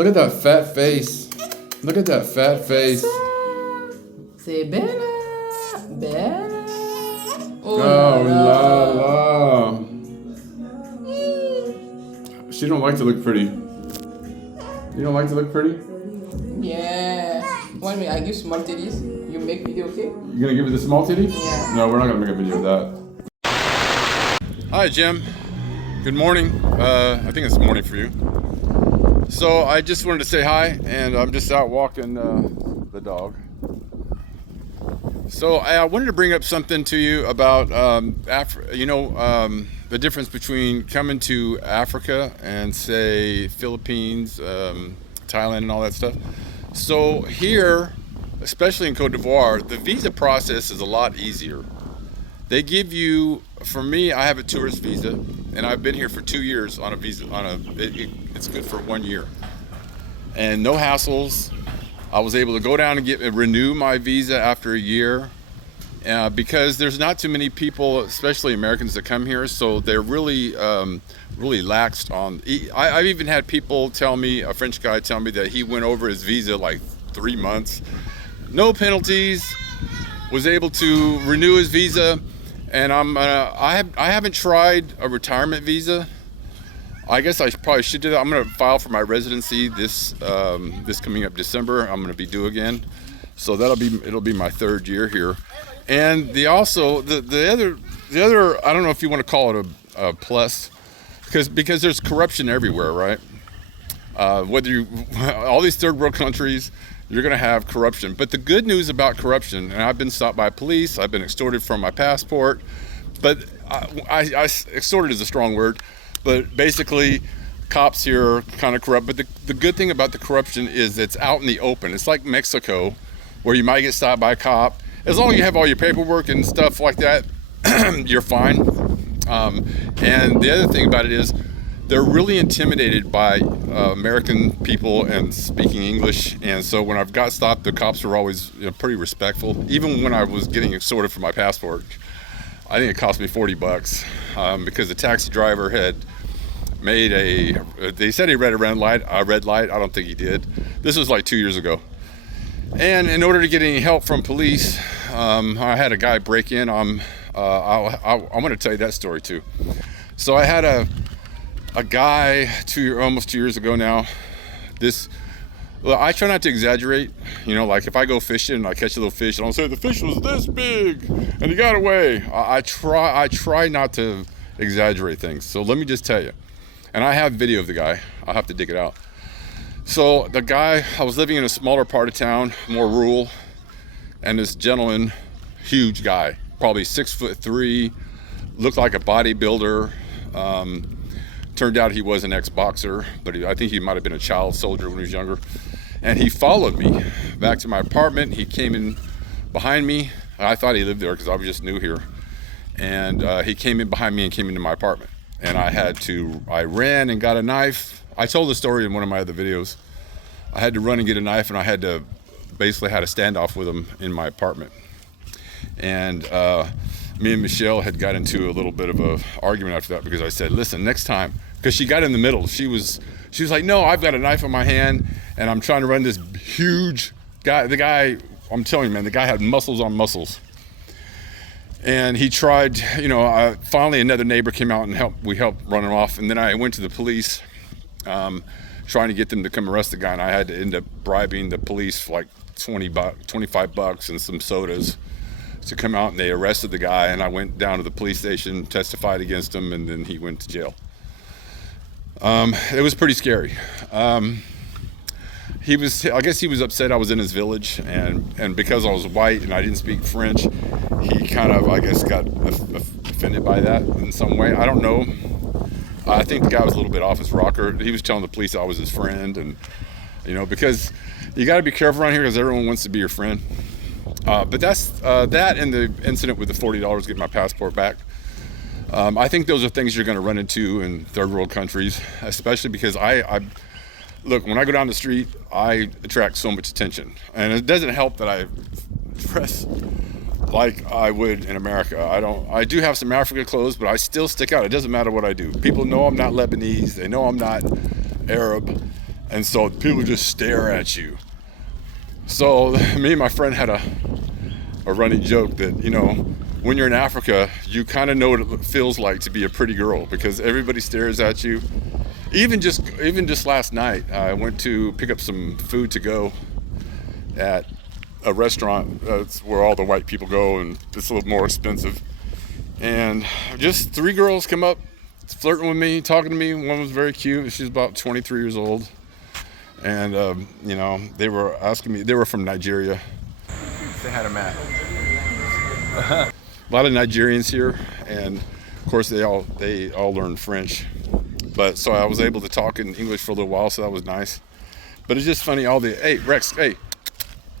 Look at that fat face. Look at that fat face. Say Bella. Bella. Oh la la. She don't like to look pretty. You don't like to look pretty? Yeah. Want me? I give small titties. You make video, okay? You gonna give it the small titty? Yeah. No, we're not gonna make a video of that. Hi, Jim. Good morning. I think it's morning for you. So I just wanted to say hi, and I'm just out walking the dog. So I wanted to bring up something to you about the difference between coming to Africa and say Philippines, Thailand, and all that stuff. So here, especially in Cote d'Ivoire, the visa process is a lot easier. They give you, for me, I have a tourist visa, and I've been here for 2 years on a visa. It's good for 1 year, and no hassles. I was able to go down and renew my visa after a year, because there's not too many people, especially Americans, that come here. So they're really laxed on. I've even had people tell me, a French guy tell me that he went over his visa like 3 months, no penalties, was able to renew his visa. And I haven't tried a retirement visa. I guess I probably should do that. I'm going to file for my residency this coming up December. I'm going to be due again, so it'll be my 3rd year here. And the other I don't know if you want to call it a plus, because there's corruption everywhere, right? All these third world countries, you're going to have corruption. But the good news about corruption, and I've been stopped by police, I've been extorted from my passport, but extorted is a strong word, but basically cops here are kind of corrupt. But the good thing about the corruption is it's out in the open. It's like Mexico, where you might get stopped by a cop. As long as you have all your paperwork and stuff like that, you're fine. And the other thing about it is, they're really intimidated by American people and speaking English, and so when I've got stopped, the cops were always pretty respectful. Even when I was getting extorted for my passport, I think it cost me $40 because the taxi driver had made they said he read a red light. I don't think he did. This was like 2 years ago. And in order to get any help from police, I had a guy break in. I'm going to tell you that story too. So I had a guy almost 2 years ago now. I try not to exaggerate. Like if I go fishing and I catch a little fish, and I'll say the fish was this big and he got away. I try not to exaggerate things. So let me just tell you, and I have video of the guy. I'll have to dig it out. So the guy, I was living in a smaller part of town, more rural, and this gentleman, huge guy, probably 6'3", looked like a bodybuilder. Turned out he was an ex-boxer, but I think he might have been a child soldier when he was younger. And he followed me back to my apartment. He came in behind me. I thought he lived there because I was just new here. And he came in behind me and came into my apartment. And I ran and got a knife. I told the story in one of my other videos. I had to run and get a knife, and I had to basically had a standoff with him in my apartment. And me and Michelle had got into a little bit of a argument after that, because I said, listen, next time, because she got in the middle. She was like, no, I've got a knife in my hand and I'm trying to run this huge guy. The guy, I'm telling you, man, the guy had muscles on muscles. And he tried, finally another neighbor came out and we helped run him off. And then I went to the police, trying to get them to come arrest the guy. And I had to end up bribing the police for like $25 and some sodas to come out, and they arrested the guy. And I went down to the police station, testified against him, and then he went to jail. It was pretty scary. I guess he was upset I was in his village, and because I was white and I didn't speak French, he kind of, I guess, got offended by that in some way. I don't know. I think the guy was a little bit off his rocker. He was telling the police I was his friend, and because you got to be careful around here, because everyone wants to be your friend. But that's that, and the incident with the $40 getting my passport back. I think those are things you're going to run into in third world countries, especially because look, when I go down the street, I attract so much attention, and it doesn't help that I dress like I would in America. I do have some African clothes, but I still stick out. It doesn't matter what I do. People know I'm not Lebanese. They know I'm not Arab. and so people just stare at you. So me and my friend had a running joke that, you know, when you're in Africa, you kind of know what it feels like to be a pretty girl because everybody stares at you. Even just last night, I went to pick up some food to go at a restaurant. That's where all the white people go, and it's a little more expensive. And just 3 girls come up, flirting with me, talking to me. One was very cute. She's about 23 years old. And, you know, they were asking me, they were from Nigeria. They had a map. A lot of Nigerians here, and of course they all learned French. But so I was able to talk in English for a little while, so that was nice. But it's just funny, hey, Rex, hey,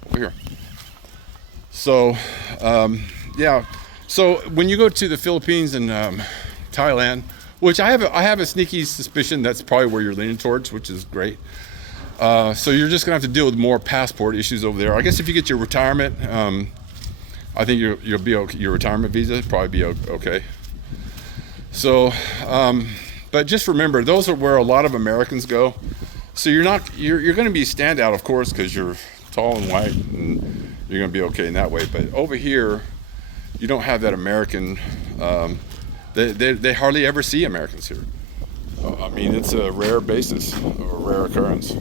over here. So, yeah. So when you go to the Philippines and Thailand, which I have a sneaky suspicion that's probably where you're leaning towards, which is great. So you're just gonna have to deal with more passport issues over there. I guess if you get your retirement, I think you'll be okay. Your retirement visa probably be okay. So, but just remember, those are where a lot of Americans go. So you're going to be a standout, of course, because you're tall and white, and you're going to be okay in that way. But over here, you don't have that American. They hardly ever see Americans here. I mean, it's a rare basis, or a rare occurrence.